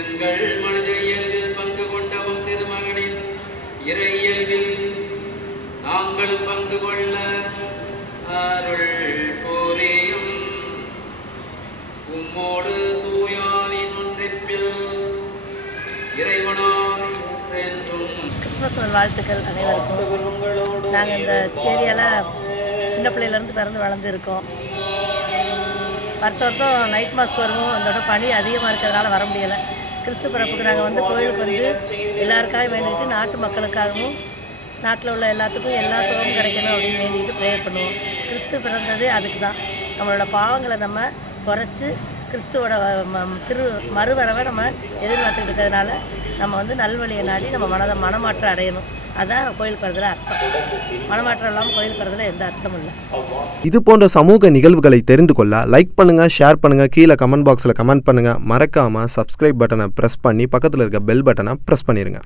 எங்கள் மனித இயல்பில் பங்கு கொண்டவும் திருமகனின் இறை இயல்பில் நாங்களும் பங்கு கொள்ள அருள் புரியும். உம்மோடு தூயாவின் ஒன்றிப்பில் இறைவனாய் என்றும். கிறிஸ்துமஸ் வாழ்த்துக்கள் அனைவருக்கும். நாங்கள் இந்த ஏரியாவில் சின்ன பிள்ளையிலேருந்து பிறந்து வளர்ந்துருக்கோம். வருஷம் நைட் மாஸ்க்கு வருவோம். அதோட பனி அதிகமாக இருக்கிறதுனால வர முடியலை. கிறிஸ்து பிறப்புக்கு நாங்கள் கோயிலுக்கு எல்லாருக்காகவும் வேண்டிக்கிட்டு நாட்டு மக்களுக்காகவும் நாட்டில் உள்ள எல்லாத்துக்கும் எல்லா சுகமும் கிடைக்கணும் அப்படின்னு வேண்டிக்கிட்டு ப்ரேயர் பண்ணுவோம். கிறிஸ்து பிறந்தது அதுக்கு தான். நம்மளோட பாவங்களை நம்ம குறைச்சி கிறிஸ்துவோட மறுவரவை நம்ம எதிர்பார்த்துக்கிட்டு இருக்கிறதுனால நம்ம நல்வழியை நாடி நம்ம மனமாற்றம் அடையணும். அதான் கோயிலுக்கு வரதுல அர்த்தம். மனமாற்றம் இல்லாமல் கோயிலுக்கு வரதுல எந்த அர்த்தமும் இல்லை. இது போன்ற சமூக நிகழ்வுகளை தெரிந்து கொள்ள லைக் பண்ணுங்க, ஷேர் பண்ணுங்க, கீழே கமெண்ட் பாக்ஸில் கமெண்ட் பண்ணுங்க. மறக்காம சப்ஸ்கிரைப் பட்டனை ப்ரெஸ் பண்ணி பக்கத்தில் இருக்க பெல் பட்டனை ப்ரெஸ் பண்ணிடுங்க.